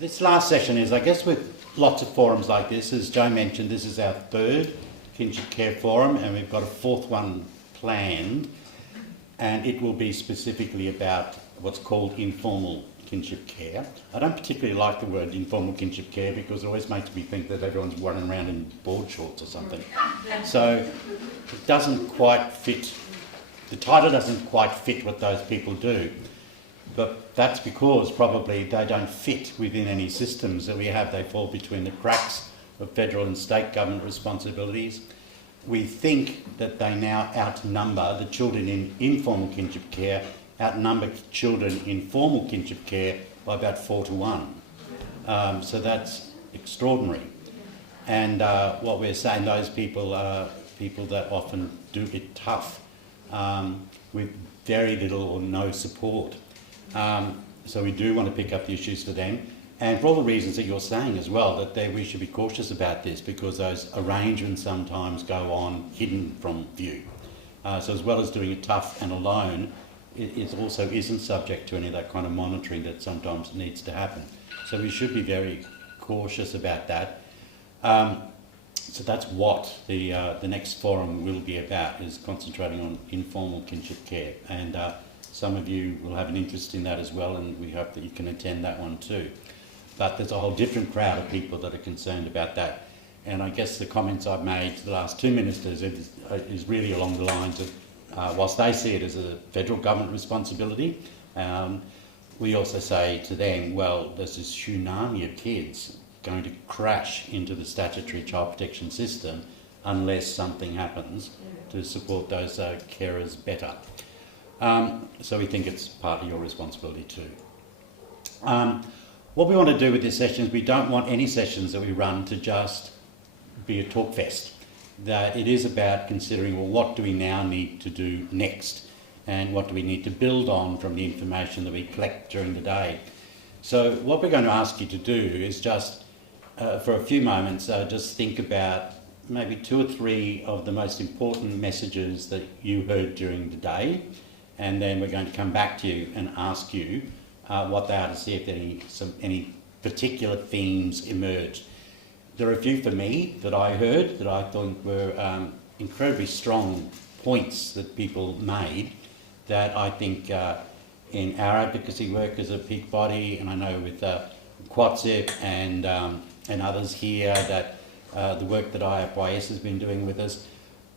this last session is, I guess, with lots of forums like this, as Joe mentioned, this is our third Kinship Care Forum, and we've got a fourth one planned, and it will be specifically about what's called informal kinship care. I don't particularly like the word informal kinship care because it always makes me think that everyone's running around in board shorts or something. So it doesn't quite fit, the title doesn't quite fit what those people do. But that's because probably they don't fit within any systems that we have. They fall between the cracks of federal and state government responsibilities. We think that they now outnumber the children in informal kinship care, outnumber children in formal kinship care by about 4 to 1. So that's extraordinary. And what we're saying, those people are people that often do it tough with very little or no support. So we do want to pick up the issues for them, and for all the reasons that you're saying as well, that we should be cautious about this because those arrangements sometimes go on hidden from view. So as well as doing it tough and alone, it also isn't subject to any of that kind of monitoring that sometimes needs to happen. So we should be very cautious about that. So that's what the next forum will be about, is concentrating on informal kinship care. And some of you will have an interest in that as well, and we hope that you can attend that one too. But there's a whole different crowd of people that are concerned about that. And I guess the comments I've made to the last two ministers is really along the lines of, whilst they see it as a federal government responsibility, we also say to them, well, there's this tsunami of kids going to crash into the statutory child protection system unless something happens to support those carers better. So we think it's partly your responsibility too. What we want to do with this session is we don't want any sessions that we run to just be a talk fest. That it is about considering, well, what do we now need to do next, and what do we need to build on from the information that we collect during the day. So what we're going to ask you to do is just, for a few moments, just think about maybe 2 or 3 of the most important messages that you heard during the day, and then we're going to come back to you and ask you what they are to see if any particular themes emerge. There are a few for me that I heard that I thought were incredibly strong points that people made that I think in our advocacy work as a peak body, and I know with QuadZip and others here, that the work that IFYS has been doing with us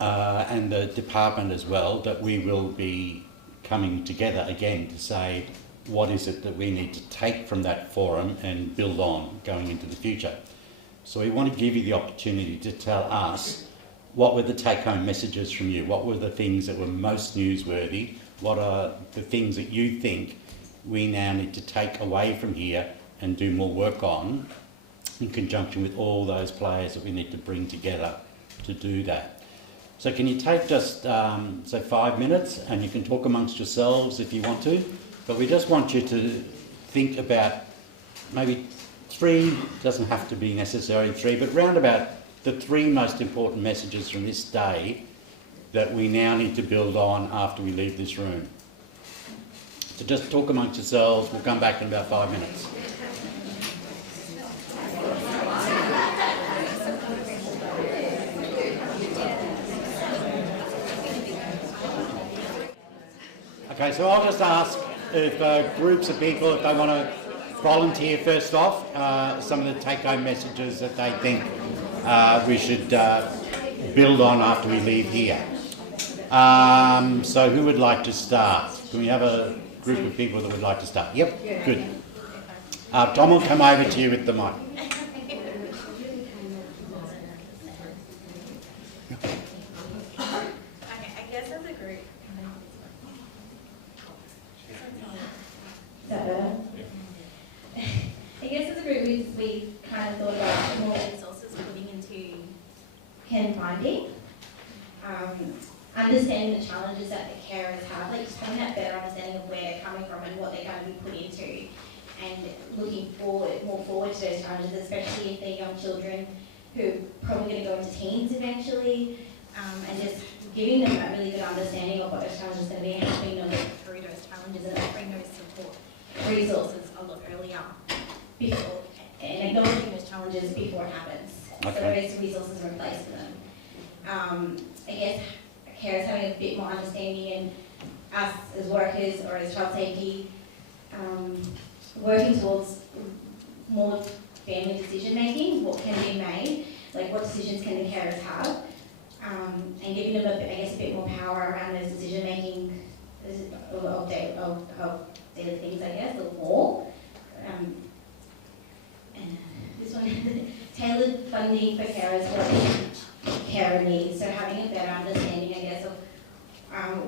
and the department as well, that we will be coming together again to say what is it that we need to take from that forum and build on going into the future. So we want to give you the opportunity to tell us what were the take-home messages from you, what were the things that were most newsworthy, what are the things that you think we now need to take away from here and do more work on in conjunction with all those players that we need to bring together to do that. So can you take just, say 5 minutes, and you can talk amongst yourselves if you want to, but we just want you to think about maybe 3, doesn't have to be necessarily 3, but round about the 3 most important messages from this day that we now need to build on after we leave this room. So just talk amongst yourselves, we'll come back in about 5 minutes. Okay, so I'll just ask if groups of people, if they want to volunteer first off, some of the take-home messages that they think we should build on after we leave here. So who would like to start? Can we have a group of people that would like to start? Yep, good. Tom will come over to you with the mic. We kind of thought about more resources putting into hand finding, understanding the challenges that the carers have, like just having that better understanding of where they're coming from and what they're going to be put into, and looking more forward to those challenges, especially if they're young children who are probably going to go into teens eventually, and just giving them that really good understanding of what those challenges are going to be and helping them look through those challenges and offering those support resources a lot earlier before challenges before it happens. So Okay. there is resources in place for them. I guess carers having a bit more understanding, and us as workers or as child safety working towards more family decision making, what can be made, like what decisions can the carers have, and giving them I guess a bit more power around those decision making of daily things, I guess, or more. And this one, tailored funding for carers for carer needs, so having a better understanding, I guess, of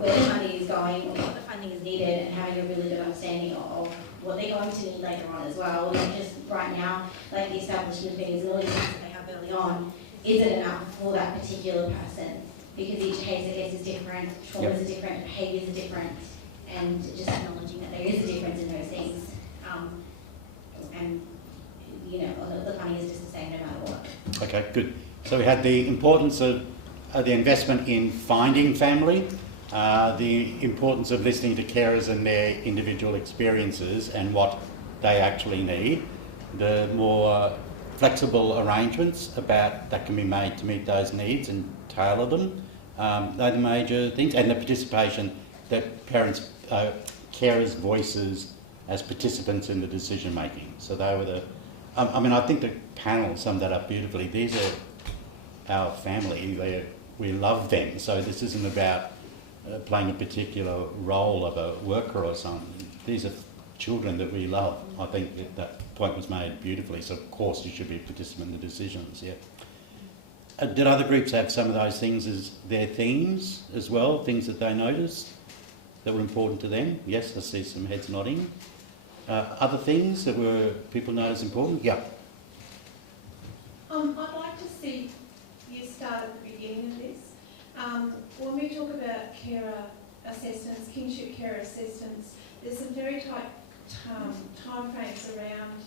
where the funding is going, or what the funding is needed, and having a really good understanding of what they're going to need later on as well. Not just right now, like the establishment fees and all these things that they have early on, isn't enough for that particular person, because each case, I guess, is different, traumas are different, behaviours are different, and just acknowledging that there is a difference in those things. And, you know, the funding is just the same no matter what. Okay, good. So we had the importance of the investment in finding family, the importance of listening to carers and their individual experiences and what they actually need, the more flexible arrangements that can be made to meet those needs and tailor them. They're the major things, and the participation that parents, carers' voices as participants in the decision making. So they were the, I think the panel summed that up beautifully. These are our family, we love them, so this isn't about playing a particular role of a worker or something. These are children that we love. I think that point was made beautifully, so of course you should be a participant in the decisions, yeah. Did other groups have some of those things as their themes as well, things that they noticed that were important to them? Yes, I see some heads nodding. Other things that were people noticed important? Yeah. I'd like to see you start at the beginning of this. When we talk about carer assessments, kinship carer assessments, there's some very tight time frames around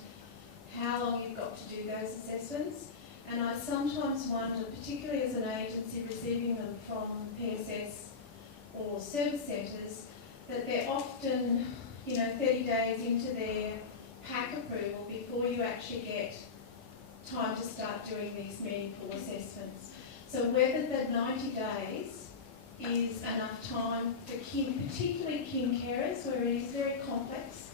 how long you've got to do those assessments. And I sometimes wonder, particularly as an agency receiving them from PSS or service centres, that they're often, 30 days into their pack approval before you actually get time to start doing these meaningful assessments. So whether that 90 days is enough time for particularly kin carers, where it is very complex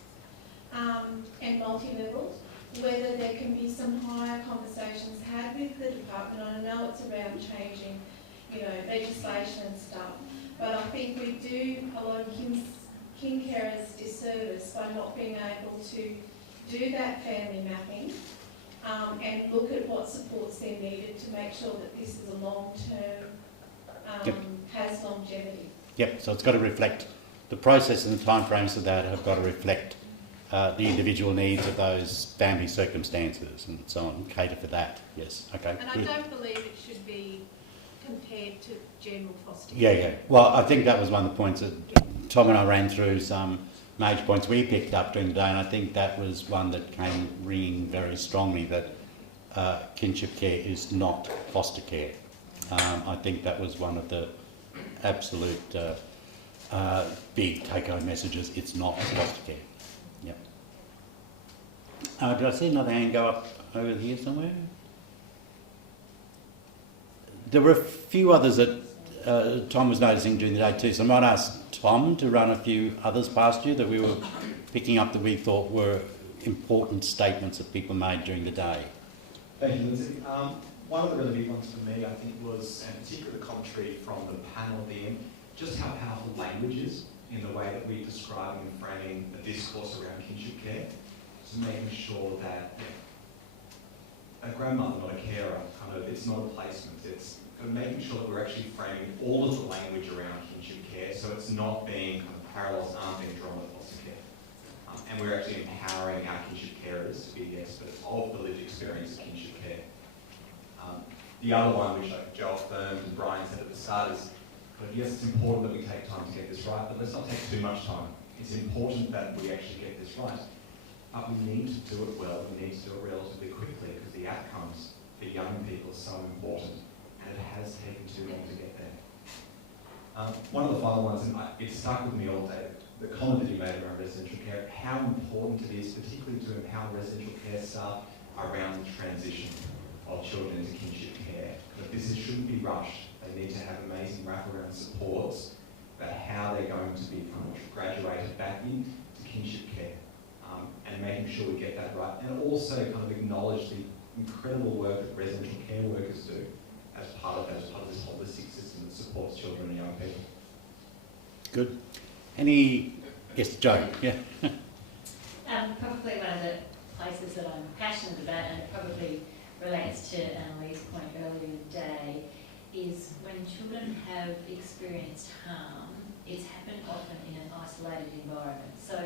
and multi-levelled, whether there can be some higher conversations had with the department. I know it's around changing, legislation and stuff, but I think we do a lot of kin carers disservice by not being able to do that family mapping and look at what supports they're needed to make sure that this is a long-term, has longevity. Yep, so it's got to reflect, the process and the timeframes of that have got to reflect the individual needs of those family circumstances and so on, cater for that, yes, okay. And I don't believe it should be compared to general foster care. Yeah. Well, I think that was one of the points that Tom and I ran through, some major points we picked up during the day, and I think that was one that came ringing very strongly, that kinship care is not foster care. I think that was one of the absolute big take-home messages. It's not foster care. Yep. Did I see another hand go up over here somewhere? There were a few others that Tom was noticing during the day too, so I might ask Tom to run a few others past you that we were picking up that we thought were important statements that people made during the day. Thank you, Lindsay. One of the really big ones for me, I think, was, and particularly the commentary from the panel at the end, just how powerful language is in the way that we describe and framing the discourse around kinship care. Just making sure that a grandmother, not a carer, it's not a placement. It's making sure that we're actually framing all of the language around kinship care, so it's not being parallels aren't being drawn with foster care. And we're actually empowering our kinship carers to be the experts of the lived experience of kinship care. The other one, which Joe affirmed and Brian said at the start, is, but yes, it's important that we take time to get this right, but let's not take too much time. It's important that we actually get this right. But we need to do it well, we need to do it relatively quickly, because the outcomes for young people are so important, and it has taken too long to get there. One of the final ones, and it stuck with me all day, the comment that you made around residential care, how important it is, particularly to empower residential care staff around the transition of children into kinship care. That shouldn't be rushed. They need to have amazing wraparound supports about how they're going to be kind of graduated back into kinship care, and making sure we get that right, and also kind of acknowledge the incredible work that residential care workers do as part of this holistic system that supports children and young people. Good. Yes, Joe. Yeah. Probably one of the places that I'm passionate about, and it probably relates to Annalie's point earlier today, is when children have experienced harm, it's happened often in an isolated environment. So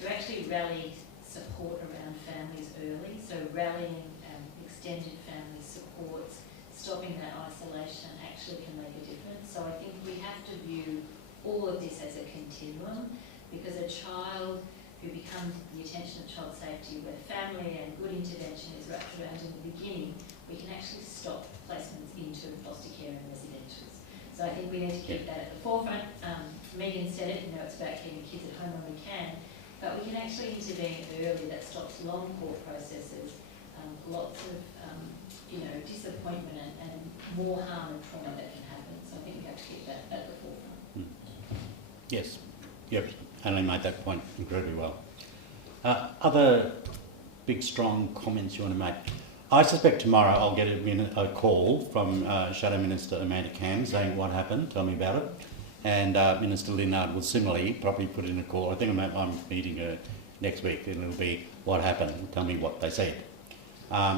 to actually rally support around families early, so rallying extended family supports, stopping that isolation actually can make a difference. So I think we have to view all of this as a continuum, because a child who becomes the attention of child safety, where family and good intervention is wrapped around in the beginning, we can actually stop placements into foster care and residentials. So I think we need to keep that at the forefront. Megan said it, it's about keeping kids at home when we can, but we can actually intervene early. That stops long court processes, lots of disappointment and more harm and trauma that can happen. So I think we have to keep that at the forefront. Yes. Yep. Annie made that point incredibly well. Other big, strong comments you want to make? I suspect tomorrow I'll get a call from Shadow Minister Amanda Cam saying what happened, tell me about it. And Minister Linnard will similarly probably put in a call. I think I'm meeting her next week, and it'll be what happened, tell me what they said.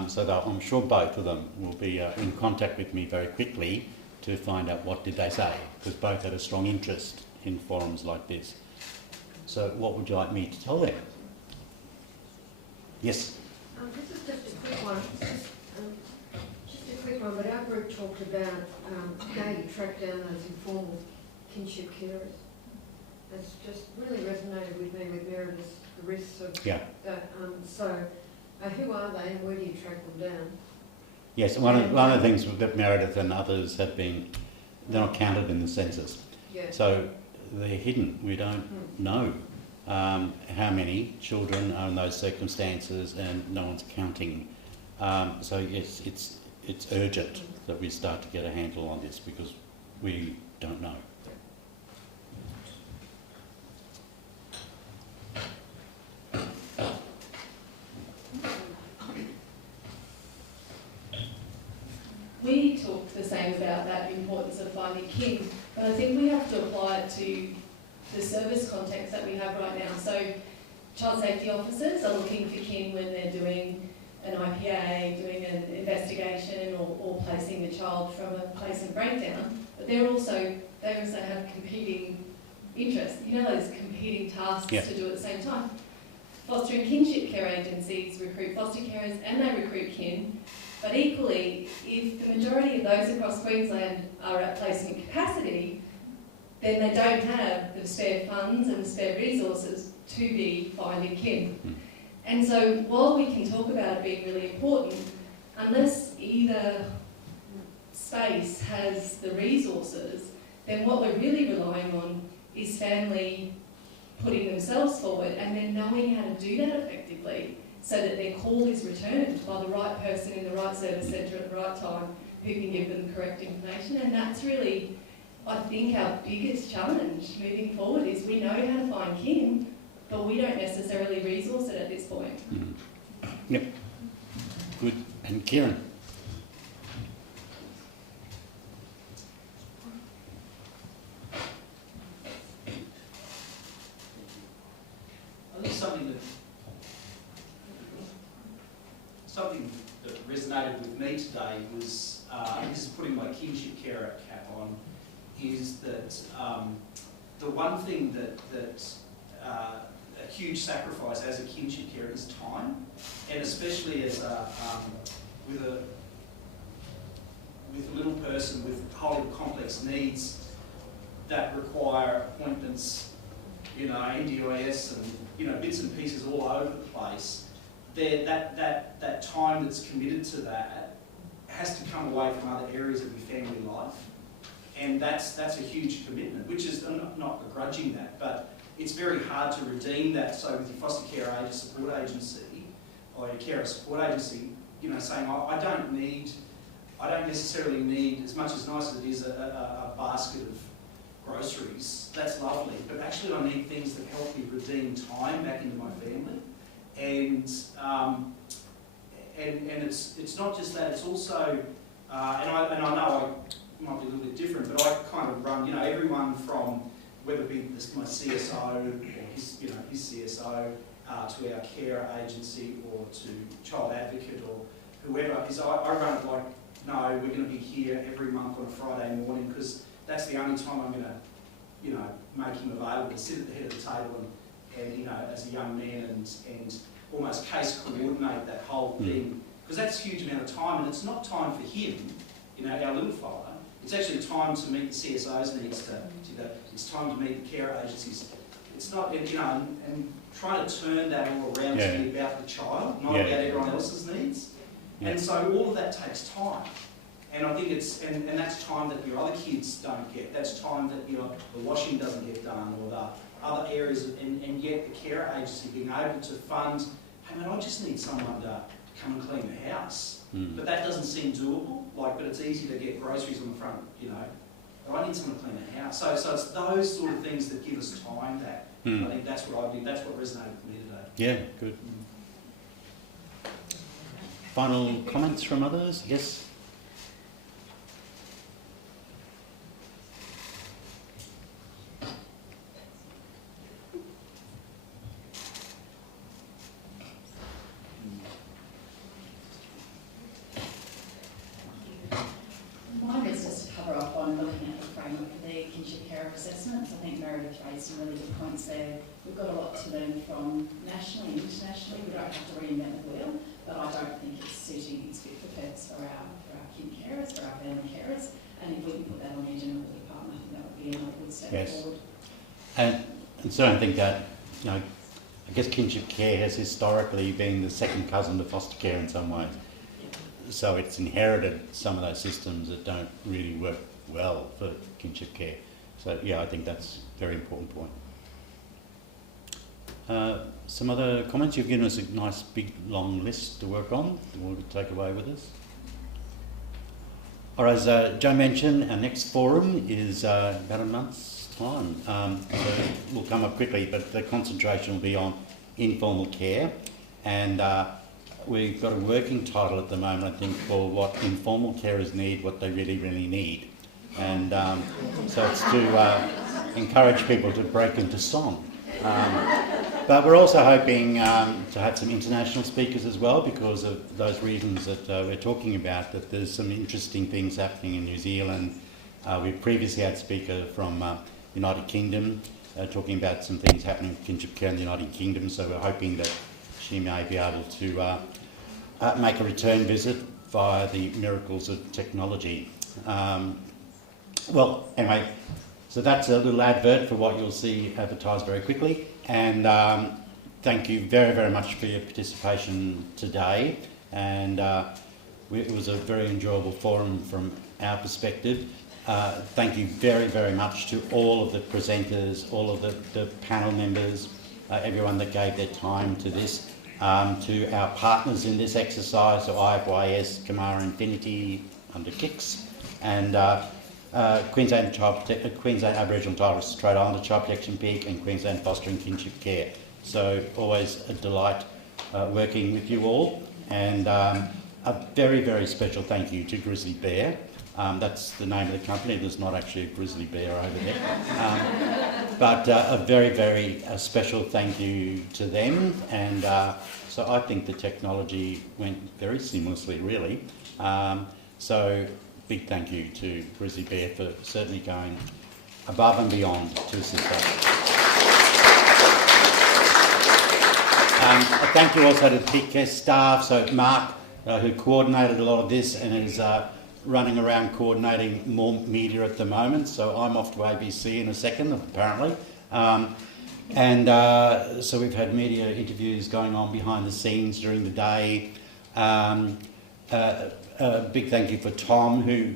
So that I'm sure both of them will be in contact with me very quickly to find out what did they say, because both had a strong interest in forums like this. So what would you like me to tell them? Yes? This is just a quick one. But our group talked about how you track down those informal kinship carers. That's just really resonated with me with Meredith's the risks of that. Who are they and where do you track them down? Yes, one of the things that Meredith and others have been, they're not counted in the census. Yeah. So they're hidden. We don't know how many children are in those circumstances, and no one's counting. So yes, it's urgent that we start to get a handle on this, because we don't know. We talk the same about that importance of finding kin, but I think we have to apply it to the service context that we have right now. So child safety officers are looking for kin when they're doing an IPA, doing an investigation, or placing the child from a place of breakdown, but they also have competing interests. Those competing tasks to do at the same time. Foster and kinship care agencies recruit foster carers and they recruit kin. But equally, if the majority of those across Queensland are at placement capacity, then they don't have the spare funds and the spare resources to be finding kin. And so while we can talk about it being really important, unless either space has the resources, then what we're really relying on is family putting themselves forward and then knowing how to do that effectively, so that their call is returned by the right person in the right service centre at the right time who can give them the correct information. And that's really, I think, our biggest challenge moving forward, is we know how to find kin, but we don't necessarily resource it at this point. Yep. Good. And Kieran? I think something that resonated with me today was, this is putting my kinship carer cap on, is that the one thing that a huge sacrifice as a kinship carer is time, and especially as with a little person with wholly complex needs that require appointments, NDOS and bits and pieces all over the place. That time that's committed to that has to come away from other areas of your family life, and that's a huge commitment. Which is, I'm not begrudging that, but it's very hard to redeem that. So with your foster care support agency, or a carer support agency, you know, saying I don't necessarily need, as much as nice as it is, a basket of groceries. That's lovely, but actually I need things that help me redeem time back into my family, and it's not just that. It's also and I know I might be a little bit different, but I kind of run, you know, everyone from whether it be my CSO or his CSO to our carer agency or to child advocate or whoever, because I run it like, no, we're going to be here every month on a Friday morning because that's the only time I'm going to, you know, make him available to sit at the head of the table and you know, as a young man and almost case coordinate that whole thing, because that's a huge amount of time, and it's not time for him, you know, our little fella. It's actually time to meet the CSO's needs, it's time to meet the care agencies. It's not, you know, and trying to turn that all around to be about the child, not about everyone else's needs. And so all of that takes time. And I think it's, and that's time that your other kids don't get. That's time that, you know, the washing doesn't get done or the other areas, and yet the care agency being able to fund, hey man, I just need someone to come and clean the house. But that doesn't seem doable, like, but it's easy to get groceries on the front, you know. But I need someone to clean the house. So it's those sort of things that give us time back. I think that's what I did, that's what resonated with me today. Yeah, good. Final comments from others? Yes? Mine is just to cover off on looking at the framework for the kinship care assessments. I think Meredith raised some really good points there. We've got a lot to learn from nationally and internationally. We don't have to reinvent the wheel, but I don't think it's suiting, it's fit for purpose for our kin carers, for our family carers. And if we can put that on the agenda of the department, I think that would be another good step forward. And so I think that, you know, I guess kinship care has historically been the second cousin to foster care in some ways. So it's inherited some of those systems that don't really work well for kinship care. So yeah, I think that's a very important point. Some other comments? You've given us a nice big long list to work on that we'll take away with us. Or as Joe mentioned, our next forum is about a month's time. So it will come up quickly, but the concentration will be on informal care, and we've got a working title at the moment, I think, for what informal carers need, what they really, really need. And so it's to encourage people to break into song. But we're also hoping to have some international speakers as well, because of those reasons that we're talking about, that there's some interesting things happening in New Zealand. We've previously had a speaker from United Kingdom talking about some things happening with kinship care in the United Kingdom, so we're hoping that she may be able to make a return visit via the miracles of technology. Well, anyway, so that's a little advert for what you'll see advertised very quickly. And thank you very, very much for your participation today. And it was a very enjoyable forum from our perspective. Thank you very, very much to all of the presenters, all of the panel members, everyone that gave their time to this. To our partners in this exercise, so IFYS, Kamara Infinity under KICS, and Queensland Aboriginal and Torres Strait Islander Child Protection Peak, and Queensland Fostering Kinship Care. So always a delight working with you all, and a very, very special thank you to Grizzly Bear. That's the name of the company. There's not actually a grizzly bear over there. But a very, very special thank you to them. And so I think the technology went very seamlessly, really. So big thank you to Grizzly Bear for certainly going above and beyond to assist us. A thank you also to the PeakCare staff. So Mark, who coordinated a lot of this and is running around coordinating more media at the moment, so I'm off to ABC in a second, apparently. So we've had media interviews going on behind the scenes during the day. A big thank you for Tom, who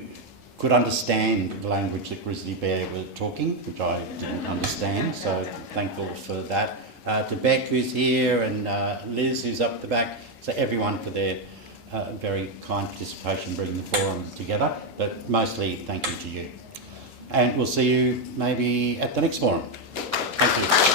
could understand the language that Grizzly Bear were talking, which I didn't understand, so thankful for that. to Beck who's here, and Liz who's up the back, so everyone for their very kind participation bringing the forum together, but mostly thank you to you. And we'll see you maybe at the next forum. Thank you.